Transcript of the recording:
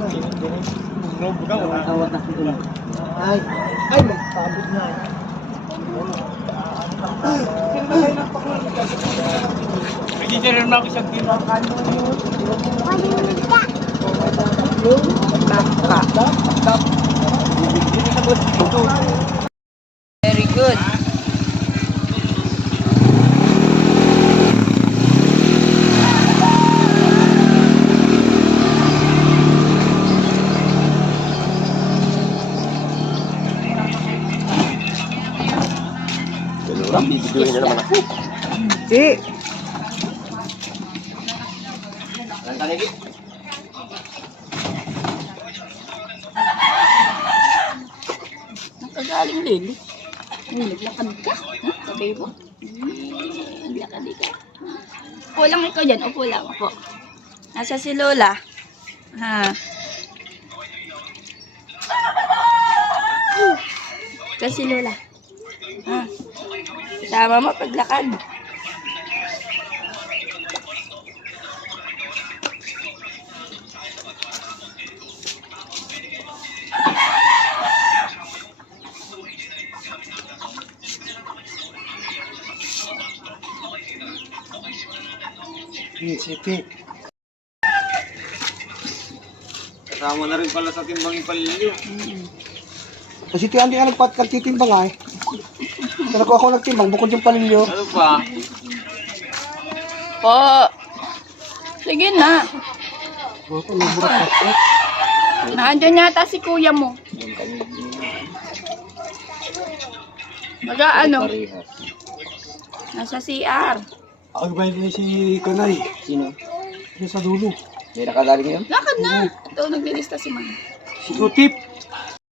Ay, magpabot na. Hindi na rin ako isang kilo. Very good. Bibigyan niya naman ako. Hindi. Nakagaling din. Naglakad ka. Sabi mo. Naglakad ka. Upo lang ikaw dyan. Upo lang. Upo. Nasa si Lola. Ha. Nasa si Lola. Ha. Sama mo paglakad. Sige. Kasama na rin pala sa timbang yung palilyo. Kasi tiyan di ka nagtitimbang ay. Pero kung ako nagtimbang, bukod yung palilyo. Ano pa? Po. Sige na. Ako, naburat ka. Naandyan yata si kuya mo. Baga ano? Nasa CR. Ako ba yun si Kanay? Sino? Siya sa dulo. May nakagaling yun? Lakad na. Ito, naglilista si Mama. Si Utip.